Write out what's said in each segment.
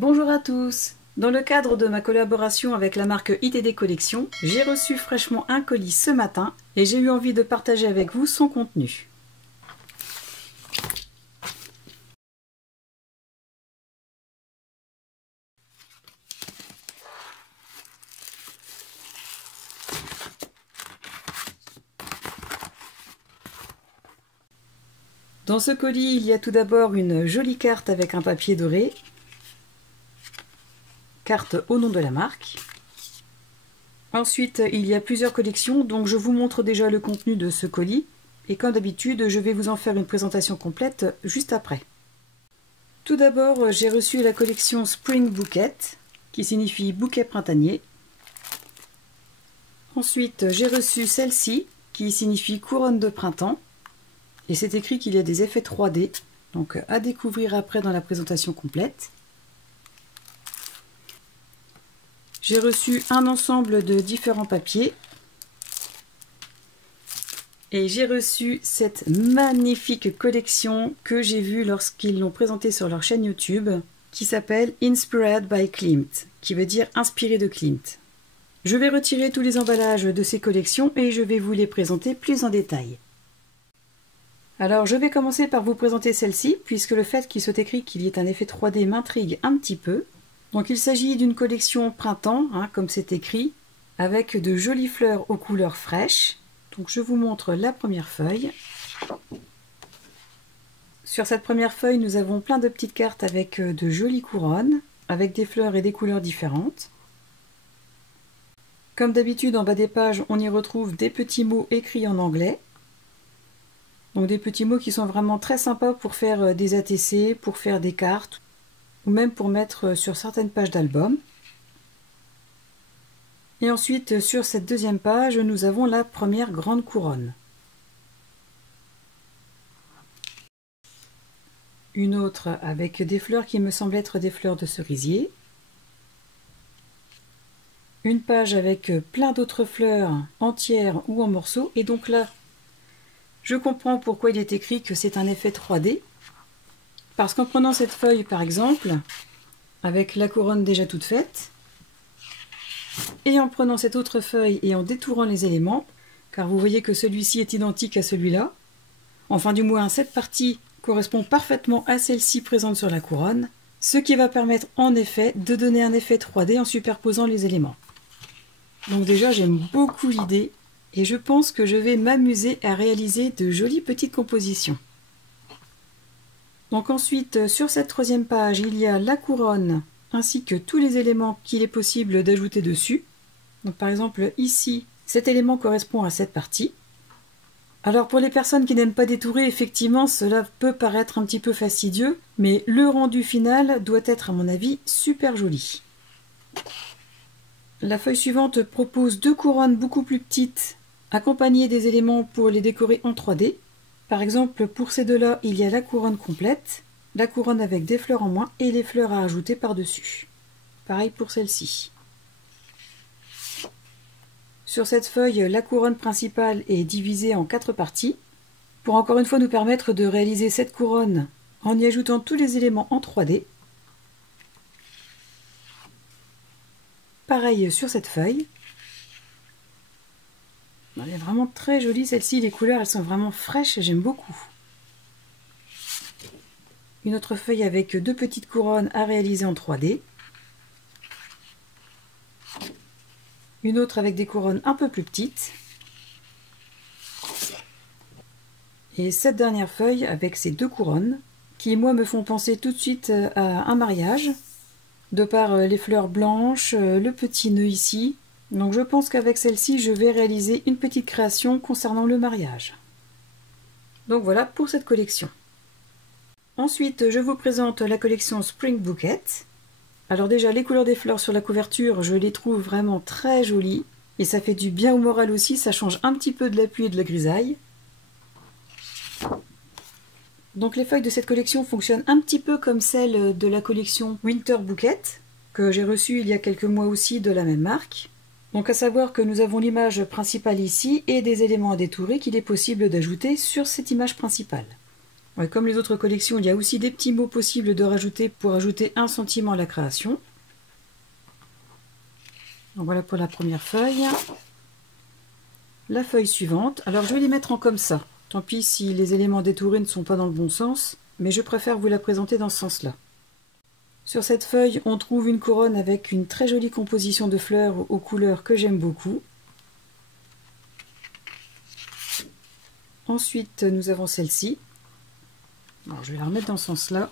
Bonjour à tous! Dans le cadre de ma collaboration avec la marque ITD Collection, j'ai reçu fraîchement un colis ce matin et j'ai eu envie de partager avec vous son contenu. Dans ce colis, il y a tout d'abord une jolie carte avec un papier doré, carte au nom de la marque. Ensuite, il y a plusieurs collections, donc je vous montre déjà le contenu de ce colis. Et comme d'habitude, je vais vous en faire une présentation complète juste après. Tout d'abord, j'ai reçu la collection Spring Bouquet, qui signifie bouquet printanier. Ensuite, j'ai reçu celle-ci, qui signifie couronne de printemps. Et c'est écrit qu'il y a des effets 3D, donc à découvrir après dans la présentation complète. J'ai reçu un ensemble de différents papiers. Et j'ai reçu cette magnifique collection que j'ai vue lorsqu'ils l'ont présentée sur leur chaîne YouTube, qui s'appelle Inspired by Klimt, qui veut dire inspiré de Klimt. Je vais retirer tous les emballages de ces collections et je vais vous les présenter plus en détail. Alors je vais commencer par vous présenter celle-ci, puisque le fait qu'il soit écrit qu'il y ait un effet 3D m'intrigue un petit peu. Donc il s'agit d'une collection printemps, comme c'est écrit, avec de jolies fleurs aux couleurs fraîches. Donc je vous montre la première feuille. Sur cette première feuille, nous avons plein de petites cartes avec de jolies couronnes, avec des fleurs et des couleurs différentes. Comme d'habitude, en bas des pages, on y retrouve des petits mots écrits en anglais. Donc des petits mots qui sont vraiment très sympas pour faire des ATC, pour faire des cartes, ou même pour mettre sur certaines pages d'albums. Et ensuite, sur cette deuxième page, nous avons la première grande couronne. Une autre avec des fleurs qui me semblent être des fleurs de cerisier. Une page avec plein d'autres fleurs entières ou en morceaux. Et donc là, je comprends pourquoi il est écrit que c'est un effet 3D. Parce qu'en prenant cette feuille par exemple, avec la couronne déjà toute faite, et en prenant cette autre feuille et en détourant les éléments, car vous voyez que celui-ci est identique à celui-là, enfin du moins cette partie correspond parfaitement à celle-ci présente sur la couronne, ce qui va permettre en effet de donner un effet 3D en superposant les éléments. Donc déjà j'aime beaucoup l'idée, et je pense que je vais m'amuser à réaliser de jolies petites compositions. Donc ensuite, sur cette troisième page, il y a la couronne ainsi que tous les éléments qu'il est possible d'ajouter dessus. Donc par exemple ici, cet élément correspond à cette partie. Alors pour les personnes qui n'aiment pas détourer, effectivement cela peut paraître un petit peu fastidieux, mais le rendu final doit être à mon avis super joli. La feuille suivante propose deux couronnes beaucoup plus petites, accompagnées des éléments pour les décorer en 3D. Par exemple, pour ces deux-là, il y a la couronne complète, la couronne avec des fleurs en moins et les fleurs à ajouter par-dessus. Pareil pour celle-ci. Sur cette feuille, la couronne principale est divisée en 4 parties, pour encore une fois nous permettre de réaliser cette couronne en y ajoutant tous les éléments en 3D. Pareil sur cette feuille. Elle est vraiment très jolie celle-ci, les couleurs elles sont vraiment fraîches et j'aime beaucoup. Une autre feuille avec deux petites couronnes à réaliser en 3D. Une autre avec des couronnes un peu plus petites. Et cette dernière feuille avec ces deux couronnes qui moi me font penser tout de suite à un mariage, de par les fleurs blanches, le petit nœud ici. Donc je pense qu'avec celle-ci, je vais réaliser une petite création concernant le mariage. Donc voilà pour cette collection. Ensuite, je vous présente la collection Spring Bouquet. Alors déjà, les couleurs des fleurs sur la couverture, je les trouve vraiment très jolies. Et ça fait du bien au moral aussi, ça change un petit peu de la pluie et de la grisaille. Donc les feuilles de cette collection fonctionnent un petit peu comme celles de la collection Winter Bouquet, que j'ai reçue il y a quelques mois aussi de la même marque. Donc à savoir que nous avons l'image principale ici et des éléments à détourer qu'il est possible d'ajouter sur cette image principale. Ouais, comme les autres collections, il y a aussi des petits mots possibles de rajouter pour ajouter un sentiment à la création. Donc voilà pour la première feuille. La feuille suivante, alors je vais les mettre en comme ça. Tant pis si les éléments détourés ne sont pas dans le bon sens, mais je préfère vous la présenter dans ce sens-là. Sur cette feuille, on trouve une couronne avec une très jolie composition de fleurs aux couleurs que j'aime beaucoup. Ensuite, nous avons celle-ci. Je vais la remettre dans ce sens-là.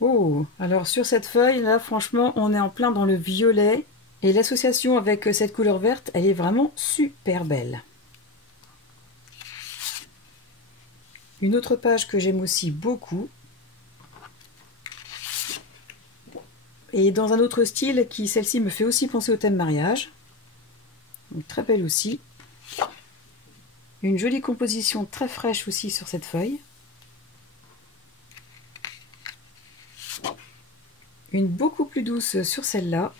Oh, alors sur cette feuille, là, franchement, on est en plein dans le violet. Et l'association avec cette couleur verte, elle est vraiment super belle. Une autre page que j'aime aussi beaucoup. Et dans un autre style, qui celle-ci me fait aussi penser au thème mariage. Donc, très belle aussi. Une jolie composition très fraîche aussi sur cette feuille. Une beaucoup plus douce sur celle-là.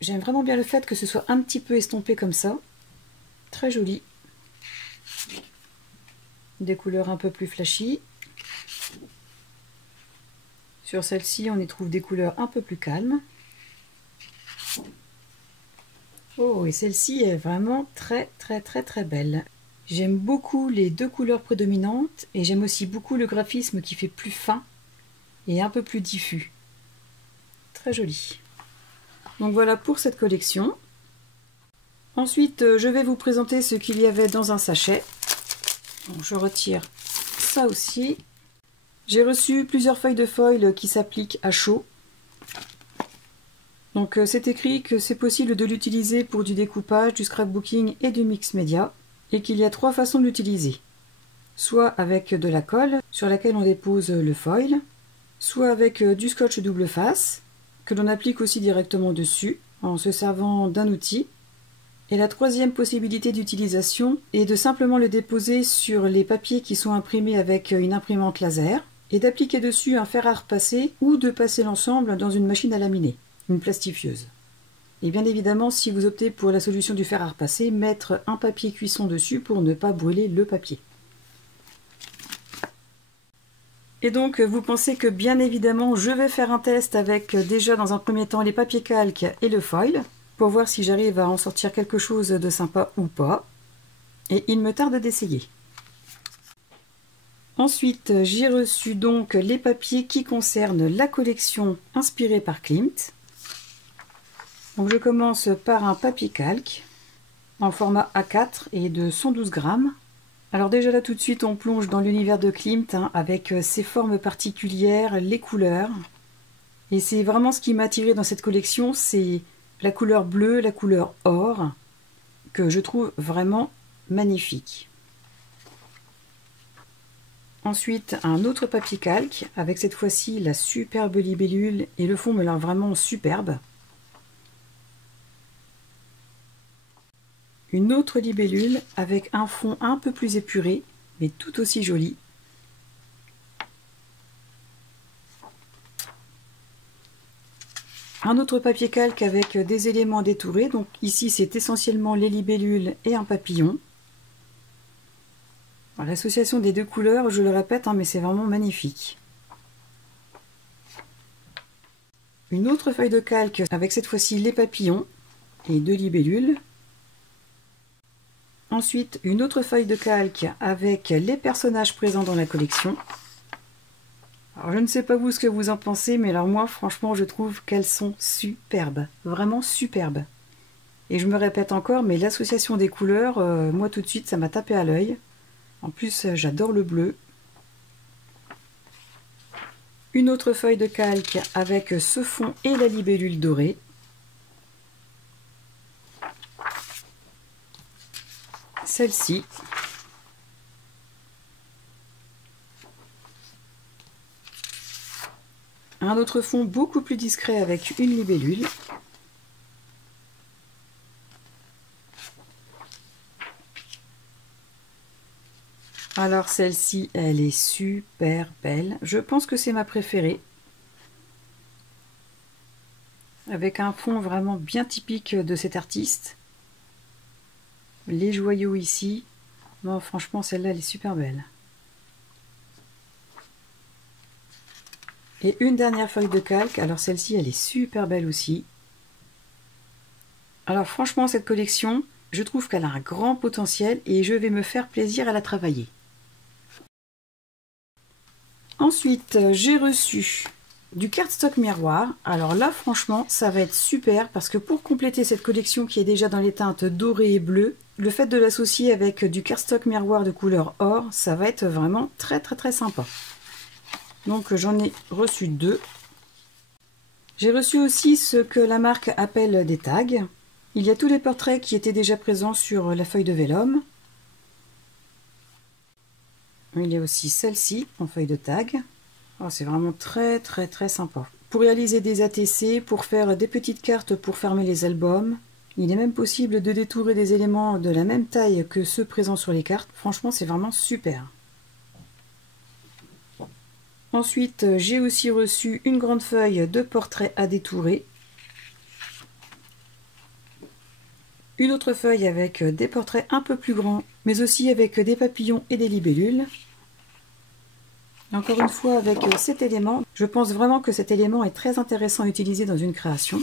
J'aime vraiment bien le fait que ce soit un petit peu estompé comme ça. Très joli. Des couleurs un peu plus flashy. Sur celle-ci, on y trouve des couleurs un peu plus calmes. Oh, et celle-ci est vraiment très belle. J'aime beaucoup les deux couleurs prédominantes et j'aime aussi beaucoup le graphisme qui fait plus fin et un peu plus diffus. Très joli. Donc voilà pour cette collection. Ensuite, je vais vous présenter ce qu'il y avait dans un sachet. Donc, je retire ça aussi. J'ai reçu plusieurs feuilles de foil qui s'appliquent à chaud. Donc c'est écrit que c'est possible de l'utiliser pour du découpage, du scrapbooking et du mix média, et qu'il y a 3 façons de l'utiliser. Soit avec de la colle sur laquelle on dépose le foil, soit avec du scotch double face, que l'on applique aussi directement dessus en se servant d'un outil. Et la troisième possibilité d'utilisation est de simplement le déposer sur les papiers qui sont imprimés avec une imprimante laser et d'appliquer dessus un fer à repasser ou de passer l'ensemble dans une machine à laminer, une plastifieuse. Et bien évidemment, si vous optez pour la solution du fer à repasser, mettre un papier cuisson dessus pour ne pas brûler le papier. Et donc, vous pensez que bien évidemment, je vais faire un test avec déjà dans un premier temps les papiers calques et le foil, pour voir si j'arrive à en sortir quelque chose de sympa ou pas. Et il me tarde d'essayer. Ensuite, j'ai reçu donc les papiers qui concernent la collection inspirée par Klimt. Donc je commence par un papier calque en format A4 et de 112 grammes. Alors déjà là tout de suite on plonge dans l'univers de Klimt avec ses formes particulières, les couleurs. Et c'est vraiment ce qui m'a attiré dans cette collection, c'est la couleur bleue, la couleur or, que je trouve vraiment magnifique. Ensuite, un autre papier calque, avec cette fois-ci la superbe libellule, et le fond me l'a vraiment superbe. Une autre libellule, avec un fond un peu plus épuré, mais tout aussi joli. Un autre papier calque avec des éléments détourés, donc ici c'est essentiellement les libellules et un papillon. L'association des deux couleurs, je le répète, mais c'est vraiment magnifique. Une autre feuille de calque avec cette fois-ci les papillons et 2 libellules. Ensuite, une autre feuille de calque avec les personnages présents dans la collection. Alors, je ne sais pas vous ce que vous en pensez, mais alors moi, franchement, je trouve qu'elles sont superbes. Vraiment superbes. Et je me répète encore, mais l'association des couleurs, moi tout de suite, ça m'a tapé à l'œil. En plus, j'adore le bleu. Une autre feuille de calque avec ce fond et la libellule dorée. Celle-ci. Un autre fond beaucoup plus discret avec une libellule. Alors celle-ci, elle est super belle. Je pense que c'est ma préférée. Avec un fond vraiment bien typique de cet artiste. Les joyaux ici. Non, franchement, celle-là, elle est super belle. Et une dernière feuille de calque. Alors celle-ci, elle est super belle aussi. Alors franchement, cette collection, je trouve qu'elle a un grand potentiel et je vais me faire plaisir à la travailler. Ensuite, j'ai reçu du cardstock miroir. Alors là, franchement, ça va être super parce que pour compléter cette collection qui est déjà dans les teintes dorées et bleues, le fait de l'associer avec du cardstock miroir de couleur or, ça va être vraiment très sympa. Donc j'en ai reçu 2. J'ai reçu aussi ce que la marque appelle des tags. Il y a tous les portraits qui étaient déjà présents sur la feuille de vélum. Il y a aussi celle-ci en feuille de tag. Oh, c'est vraiment très sympa. Pour réaliser des ATC, pour faire des petites cartes pour fermer les albums. Il est même possible de détourer des éléments de la même taille que ceux présents sur les cartes. Franchement, c'est vraiment super. Ensuite, j'ai aussi reçu une grande feuille de portrait à détourer. Une autre feuille avec des portraits un peu plus grands, mais aussi avec des papillons et des libellules. Encore une fois, avec cet élément, je pense vraiment que cet élément est très intéressant à utiliser dans une création.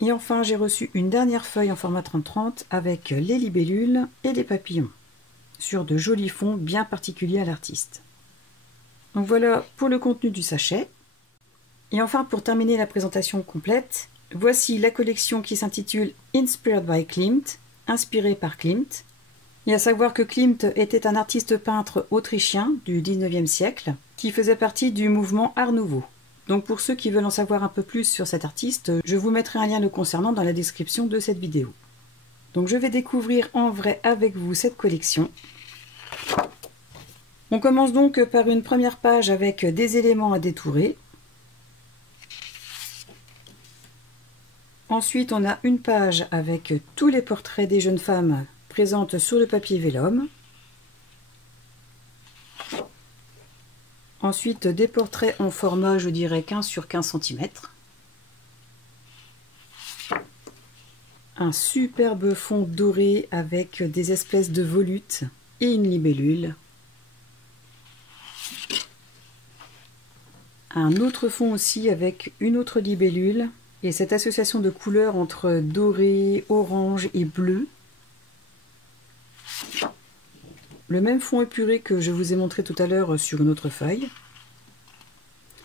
Et enfin, j'ai reçu une dernière feuille en format 30-30 avec les libellules et les papillons, sur de jolis fonds bien particuliers à l'artiste. Donc voilà pour le contenu du sachet. Et enfin, pour terminer la présentation complète, voici la collection qui s'intitule Inspired by Klimt, inspirée par Klimt. Et à savoir que Klimt était un artiste peintre autrichien du 19e siècle qui faisait partie du mouvement Art Nouveau. Donc pour ceux qui veulent en savoir un peu plus sur cet artiste, je vous mettrai un lien le concernant dans la description de cette vidéo. Donc je vais découvrir en vrai avec vous cette collection. On commence donc par une première page avec des éléments à détourer. Ensuite, on a une page avec tous les portraits des jeunes femmes présentes sur le papier vélum. Ensuite, des portraits en format, je dirais 15 sur 15 cm. Un superbe fond doré avec des espèces de volutes et une libellule. Un autre fond aussi avec une autre libellule. Et cette association de couleurs entre doré, orange et bleu. Le même fond épuré que je vous ai montré tout à l'heure sur une autre feuille.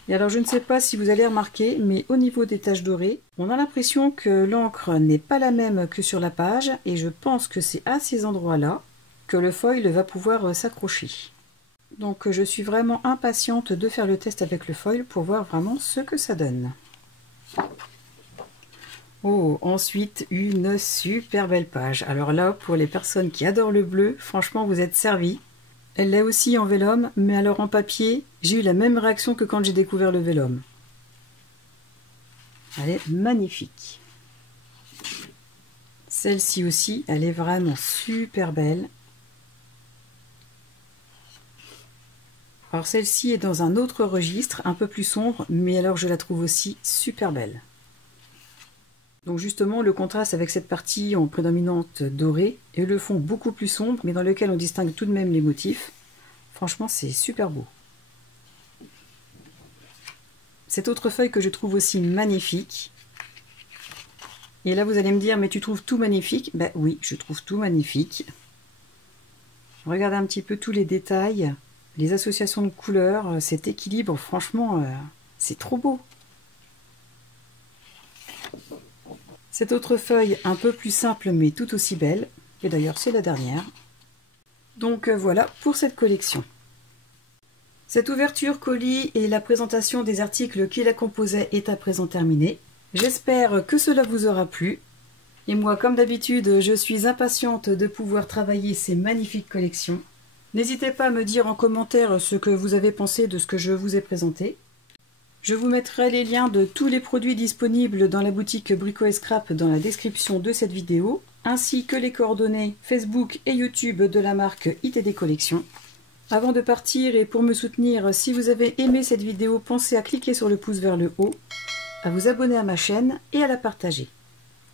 Et alors je ne sais pas si vous allez remarquer, mais au niveau des taches dorées, on a l'impression que l'encre n'est pas la même que sur la page, et je pense que c'est à ces endroits-là que le foil va pouvoir s'accrocher. Donc je suis vraiment impatiente de faire le test avec le foil pour voir vraiment ce que ça donne. Oh, ensuite une super belle page. Alors là, pour les personnes qui adorent le bleu, franchement vous êtes servis. Elle l'est aussi en vélum, mais alors en papier, j'ai eu la même réaction que quand j'ai découvert le vélum. Elle est magnifique. Celle-ci aussi, elle est vraiment super belle. Alors celle-ci est dans un autre registre, un peu plus sombre, mais alors je la trouve aussi super belle. Donc justement, le contraste avec cette partie en prédominante dorée et le fond beaucoup plus sombre, mais dans lequel on distingue tout de même les motifs. Franchement, c'est super beau. Cette autre feuille que je trouve aussi magnifique. Et là, vous allez me dire, mais tu trouves tout magnifique? Ben oui, je trouve tout magnifique. Regardez un petit peu tous les détails, les associations de couleurs, cet équilibre, franchement, c'est trop beau. Cette autre feuille un peu plus simple mais tout aussi belle, et d'ailleurs c'est la dernière. Donc voilà pour cette collection. Cette ouverture colis et la présentation des articles qui la composaient est à présent terminée. J'espère que cela vous aura plu. Et moi, comme d'habitude, je suis impatiente de pouvoir travailler ces magnifiques collections. N'hésitez pas à me dire en commentaire ce que vous avez pensé de ce que je vous ai présenté. Je vous mettrai les liens de tous les produits disponibles dans la boutique Brico et Scrap dans la description de cette vidéo, ainsi que les coordonnées Facebook et YouTube de la marque ITD Collection. Avant de partir et pour me soutenir, si vous avez aimé cette vidéo, pensez à cliquer sur le pouce vers le haut, à vous abonner à ma chaîne et à la partager.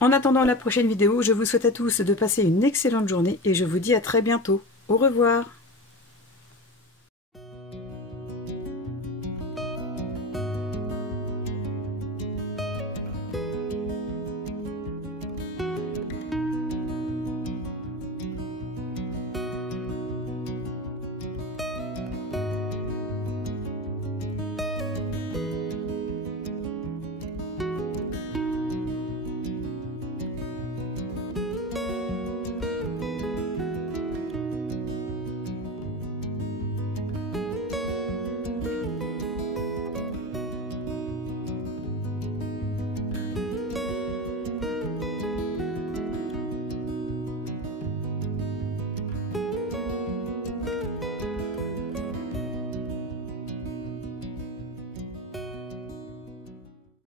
En attendant la prochaine vidéo, je vous souhaite à tous de passer une excellente journée et je vous dis à très bientôt. Au revoir.